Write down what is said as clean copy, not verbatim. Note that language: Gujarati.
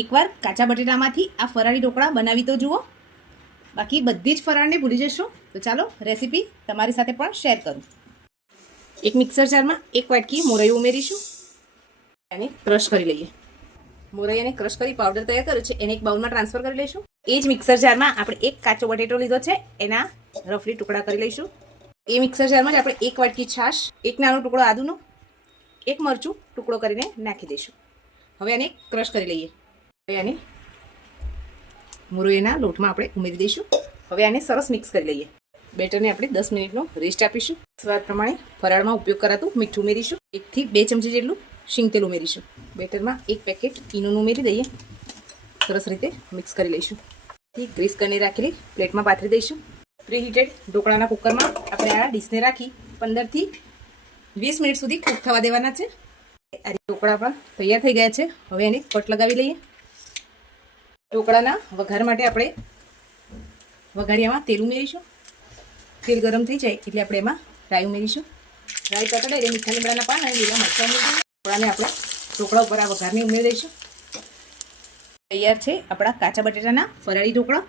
એકવાર કાચા બટેટામાંથી આ ફરાળી ઢોકળા બનાવી તો જુઓ, બાકી બધી જ ફરાળને ભૂલી જશો. તો ચાલો રેસીપી તમારી સાથે પણ શેર કરું. એક મિક્સર જારમાં એક વાટકી મોરૈયું ઉમેરીશું. એને ક્રશ કરી લઈએ. મોરૈયાને ક્રશ કરી પાવડર તૈયાર કર્યો છે એને એક બાઉલમાં ટ્રાન્સફર કરી લઈશું. એ જ મિક્સર જારમાં આપણે એક કાચો બટેટો લીધો છે, એના રફલી ટુકડા કરી લઈશું. એ મિક્સર જારમાં જ આપણે એક વાટકી છાશ, એક નાનો ટુકડો આદુનો, એક મરચું ટુકડો કરીને નાખી દઈશું. હવે આને ક્રશ કરી લઈએ. હવે આને મોરૈયાના લોટમાં આપણે ઉમેરી દઈશું. હવે આને સરસ મિક્સ કરી લઈએ. બેટરને આપણે 10 મિનિટનો રેસ્ટ આપીશું. સ્વાદ પ્રમાણે ફરાળમાં ઉપયોગ કરાતું મીઠું ઉમેરીશું. 1 થી 2 ચમચી જેટલું શીંગ તેલ ઉમેરીશું. બેટરમાં 1 પેકેટ ઈનોનું ઉમેરી દઈએ. સરસ રીતે મિક્સ કરી લઈશું. ગ્રીસ કરીને રાખેલી પ્લેટમાં પાથરી દઈશું. પ્રીહીટેડ ઢોકળાના કુકરમાં આપણે આ ડીશને રાખી 15 થી 20 મિનિટ સુધી કૂક થવા દેવાના છે. આ ઢોકળા પણ તૈયાર થઈ ગયા છે. હવે એને કટ લગાવી લઈએ. ઢોકળાના વઘાર માટે આપણે વઘારિયામાં તેલ ઉમેરીશું. તેલ ગરમ થઈ જાય એટલે આપણે એમાં રાઈ ઉમેરીશું. રાઈ કટડે એટલે મીઠા લીમડાના પાન અને લીલા મરચાં ઉમેરીશું. ઢોકળાને આપણે ઢોકળા ઉપર આ વઘારને ઉમેરી દઈશું. તૈયાર છે આપણા કાચા બટેટાના ફરાળી ઢોકળા.